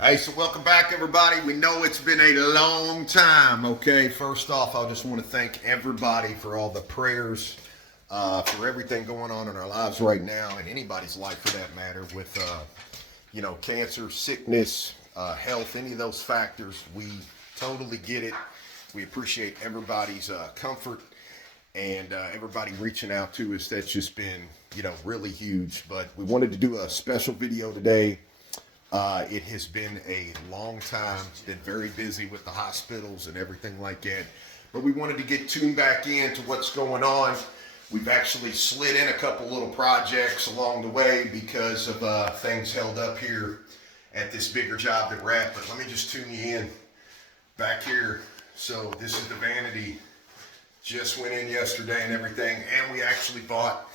Hey, so welcome back, everybody. We know it's been a long time, okay? First off, I just want to thank everybody for all the prayers, for everything going on in our lives right now, and anybody's life for that matter, with, cancer, sickness, health, any of those factors. We totally get it. We appreciate everybody's comfort and everybody reaching out to us. That's just been, really huge. But we wanted to do a special video today. It has been a long time. It's been very busy with the hospitals and everything like that. But we wanted to get tuned back into what's going on. We've actually slid in a couple little projects along the way because of things held up here at this bigger job that we're at. But let me just tune you in back here. So this is the vanity. Just went in yesterday and everything. And we actually brought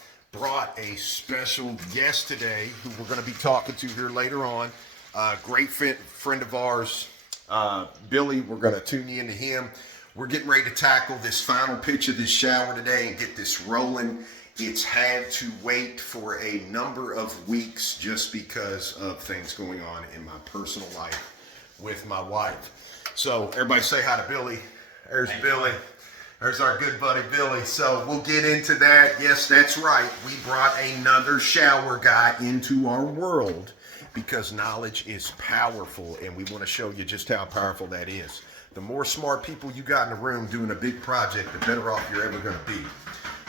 a special guest today who we're going to be talking to here later on. Great friend of ours, Billy. We're going to tune you into him. We're getting ready to tackle this final pitch of this shower today and get this rolling. It's had to wait for a number of weeks just because of things going on in my personal life with my wife. So everybody say hi to Billy. There's Billy. There's our good buddy Billy. So we'll get into that. Yes, that's right. We brought another shower guy into our world because knowledge is powerful, and we want to show you just how powerful that is. The more smart people you got in the room doing a big project, the better off you're ever going to be.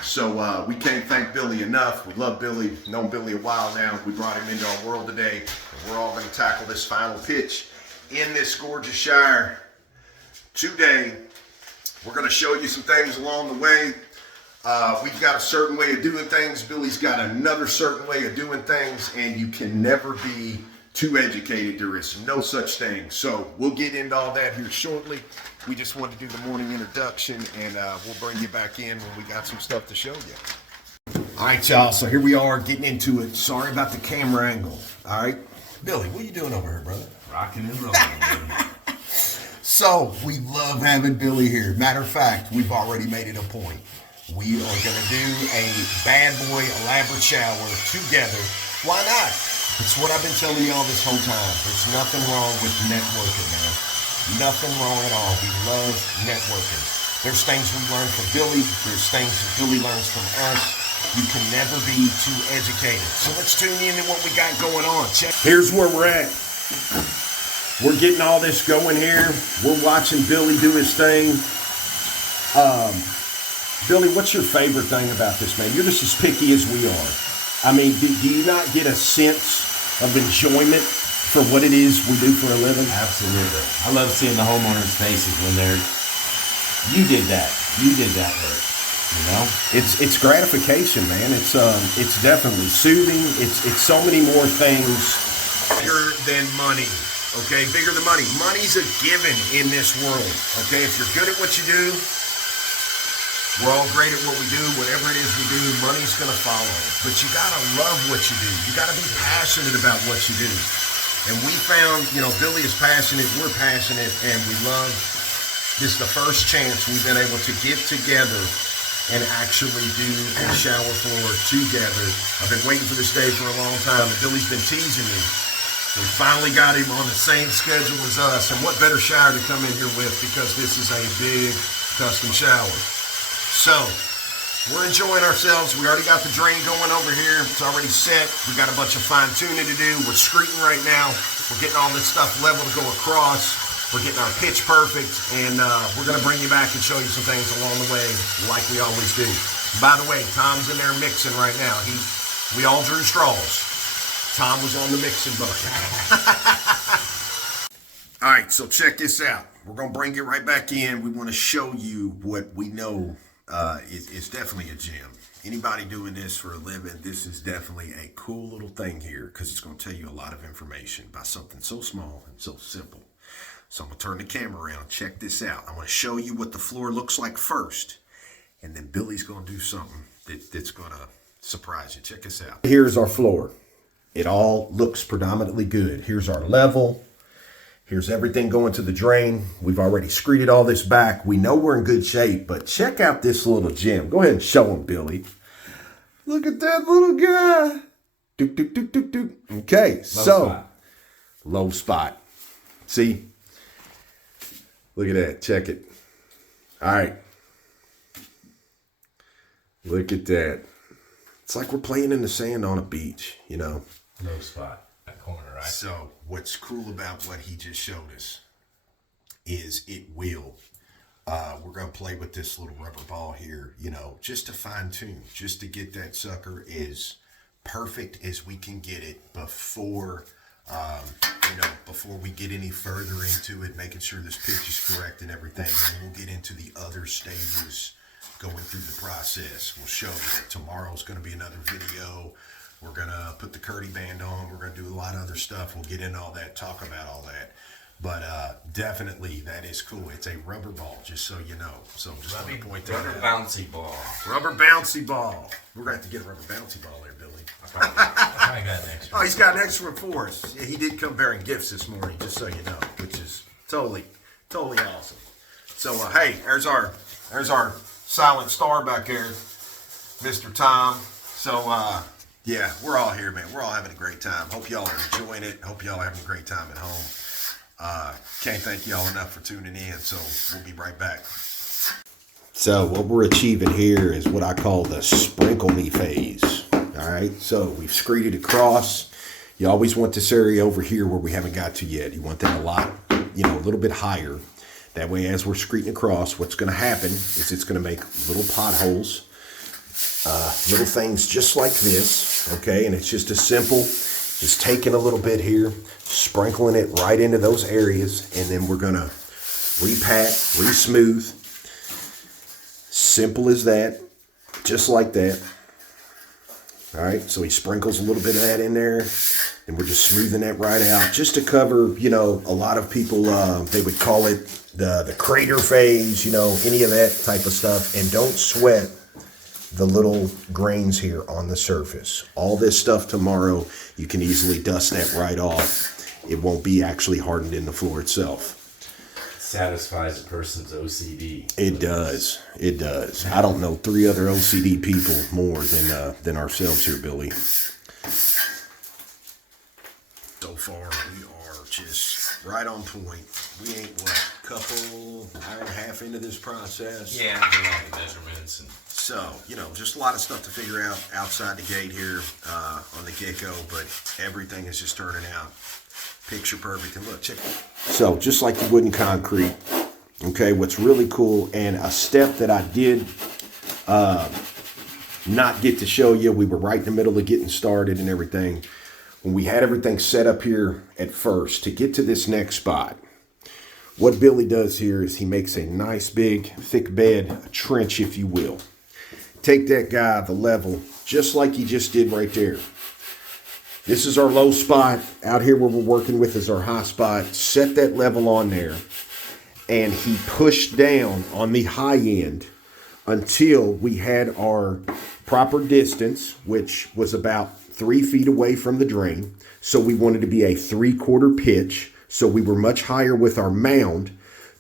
So we can't thank Billy enough. We love Billy. Known Billy a while now. We brought him into our world today. And we're all going to tackle this final pitch in this gorgeous shower today. We're going to show you some things along the way. We've got a certain way of doing things. Billy's got another certain way of doing things, and you can never be too educated. There is no such thing. So we'll get into all that here shortly. We just wanted to do the morning introduction, and we'll bring you back in when we got some stuff to show you. All right, y'all. So here we are getting into it. Sorry about the camera angle. All right. Billy, what are you doing over here, brother? Rocking and rolling. So we love having Billy here. Matter of fact, we've already made it a point. We are going to do a bad boy elaborate shower together. Why not? It's what I've been telling y'all this whole time. There's nothing wrong with networking, man. Nothing wrong at all. We love networking. There's things we learn from Billy. There's things that Billy learns from us. You can never be too educated. So let's tune into what we got going on. Here's where we're at. We're getting all this going here. We're watching Billy do his thing. Billy, what's your favorite thing about this, man? You're just as picky as we are. I mean, do you not get a sense of enjoyment for what it is we do for a living? Absolutely. I love seeing the homeowners' faces when they're, you did that work, you know? It's gratification, man. It's definitely soothing. It's so many more things. Bigger than money. Okay, bigger than money. Money's a given in this world. Okay, if you're good at what you do, we're all great at what we do. Whatever it is we do, money's going to follow. But you got to love what you do. You got to be passionate about what you do. And we found, Billy is passionate, we're passionate, and we love this is the first chance we've been able to get together and actually do a shower floor together. I've been waiting for this day for a long time, and Billy's been teasing me. We finally got him on the same schedule as us, and what better shower to come in here with because this is a big custom shower. So, we're enjoying ourselves. We already got the drain going over here. It's already set. We got a bunch of fine tuning to do. We're screeting right now. We're getting all this stuff level to go across. We're getting our pitch perfect, and we're going to bring you back and show you some things along the way like we always do. By the way, Tom's in there mixing right now. We all drew straws. Tom was on the mixing bucket. All right, so check this out. We're going to bring it right back in. We want to show you what we know is definitely a gem. Anybody doing this for a living, this is definitely a cool little thing here because it's going to tell you a lot of information about something so small and so simple. So I'm going to turn the camera around. Check this out. I want to show you what the floor looks like first, and then Billy's going to do something that's going to surprise you. Check this out. Here's our floor. It all looks predominantly good. Here's our level. Here's everything going to the drain. We've already screeded all this back. We know we're in good shape, but check out this little gem. Go ahead and show him, Billy. Look at that little guy. Okay, low spot. See? Look at that. Check it. All right. Look at that. It's like we're playing in the sand on a beach, you know. Low spot. That corner, right? So what's cool about what he just showed us is it will. We're going to play with this little rubber ball here, you know, just to fine tune, just to get that sucker as perfect as we can get it before, before we get any further into it, making sure this pitch is correct and everything. And then we'll get into the other stages going through the process. We'll show you. Tomorrow's going to be another video. We're going to put the Curdy band on. We're going to do a lot of other stuff. We'll get into all that, talk about all that. But definitely, that is cool. It's a rubber ball, just so you know. So just want to point that out. Rubber bouncy ball. Rubber bouncy ball. We're going to have to get a rubber bouncy ball there, Billy. I got an extra. Oh, he's got an extra one for us. Yeah, he did come bearing gifts this morning, just so you know, which is totally awesome. So, hey, there's our silent star back there, Mr. Tom. So, yeah, we're all here, man. We're all having a great time. Hope y'all are enjoying it. Hope y'all are having a great time at home. Can't thank y'all enough for tuning in, so we'll be right back. So what we're achieving here is what I call the sprinkle me phase. All right, so we've screeded across. You always want this area over here where we haven't got to yet. You want that a little bit higher. That way, as we're screeding across, what's going to happen is it's going to make little potholes, little things just like this, okay? And it's just as simple as taking a little bit here, sprinkling it right into those areas, and then we're going to repack, re-smooth. Simple as that, just like that. All right, so he sprinkles a little bit of that in there, and we're just smoothing that right out, just to cover, a lot of people, they would call it the crater phase, any of that type of stuff. And don't sweat the little grains here on the surface. All this stuff tomorrow, you can easily dust that right off. It won't be actually hardened in the floor itself. Satisfies a person's OCD. It does. It does. I don't know 3 other OCD people more than ourselves here, Billy. So far, we are just right on point. We ain't, hour and a half into this process? Yeah, all the measurements. And so, just a lot of stuff to figure out outside the gate here on the get-go, but everything is just turning out picture perfect. And look, check it. So, just like you would in concrete, okay, what's really cool, and a step that I did not get to show you, we were right in the middle of getting started and everything. When we had everything set up here at first, to get to this next spot, what Billy does here is he makes a nice big thick bed, a trench if you will. Take that guy, the level, just like he just did right there. This is our low spot. Out here where we're working with is our high spot. Set that level on there. And he pushed down on the high end until we had our proper distance, which was about 3 feet away from the drain. So we wanted to be a 3/4 pitch. So we were much higher with our mound,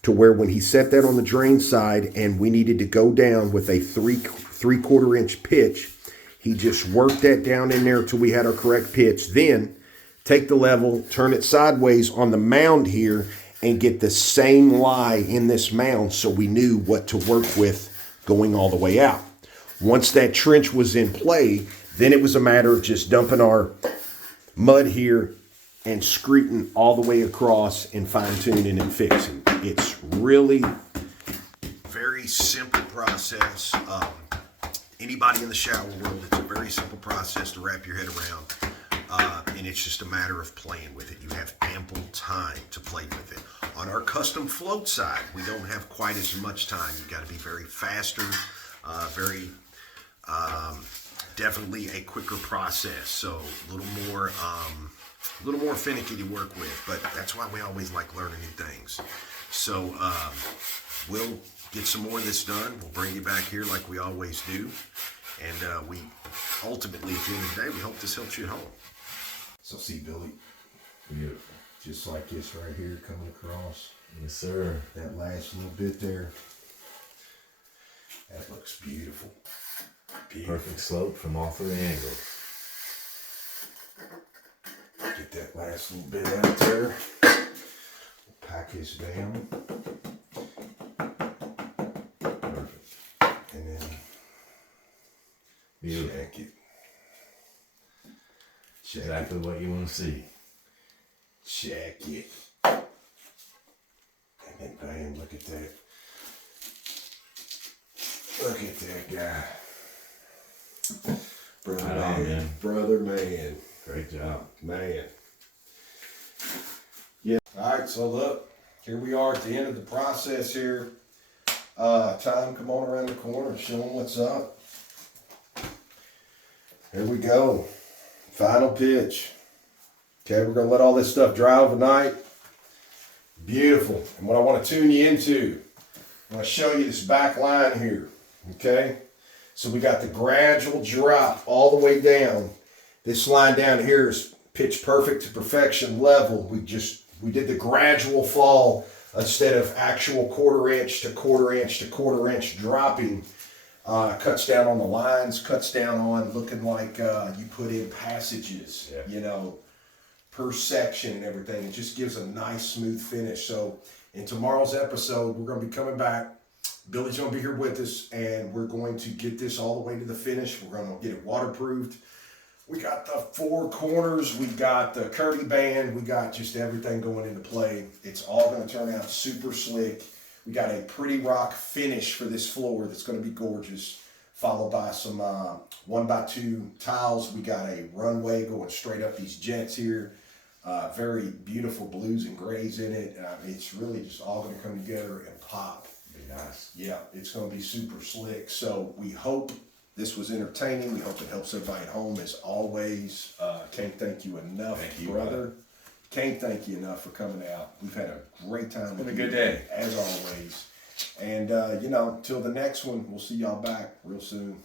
to where when he set that on the drain side and we needed to go down with a 3/4 inch pitch, he just worked that down in there till we had our correct pitch. Then take the level, turn it sideways on the mound here, and get the same lie in this mound, so we knew what to work with going all the way out. Once that trench was in play, then it was a matter of just dumping our mud here and screeting all the way across and fine-tuning and fixing. It's really very simple process. Anybody in the shower world, it's a very simple process to wrap your head around. And it's just a matter of playing with it. You have ample time to play with it. On our custom float side, we don't have quite as much time. You've got to be very faster, definitely a quicker process. So a little more finicky to work with, but that's why we always like learning new things. So we'll get some more of this done. We'll bring you back here like we always do. And we ultimately, at the end of the day, we hope this helps you at home. So see, Billy, beautiful. just like this right here coming across. Yes, sir. That last little bit there. That looks beautiful. Perfect slope from all 3 angles. Get that last little bit out there. back is down. Perfect. And then Beautiful. check it. Check Exactly what you want to see. it. Check it. And then bam, look at that. Look at that guy. Brother Right on, man. man. Brother man. Great job. Man. Yeah. All right, so look, here we are at the end of the process here. Tom, come on around the corner and show them what's up. Here we go. Final pitch. Okay, we're gonna let all this stuff dry overnight. Beautiful. And what I want to tune you into, I'm gonna show you this back line here. Okay? So we got the gradual drop all the way down. This line down here is pitch perfect to perfection level. We did the gradual fall instead of actual quarter inch to quarter inch to quarter inch dropping. Cuts down on the lines, cuts down on looking like you put in passages, Yeah. you know, per section and everything. It just gives a nice smooth finish. So in tomorrow's episode, we're going to be coming back. Billy's going to be here with us, and we're going to get this all the way to the finish. We're going to get it waterproofed. We got the four corners, we got the Curdy band, we got just everything going into play. It's all going to turn out super slick. We got a pretty rock finish for this floor that's going to be gorgeous, followed by some 1x2 tiles. We got a runway going straight up these jets here. Very beautiful blues and grays in it. It's really just all going to come together and pop. Be nice. Yeah, it's going to be super slick. So we hope this was entertaining. We hope it helps everybody at home as always. Can't thank you enough, Thank you, brother. Can't thank you enough for coming out. We've had a great time. Been with a you, good day. as always. And till the next one, we'll see y'all back real soon.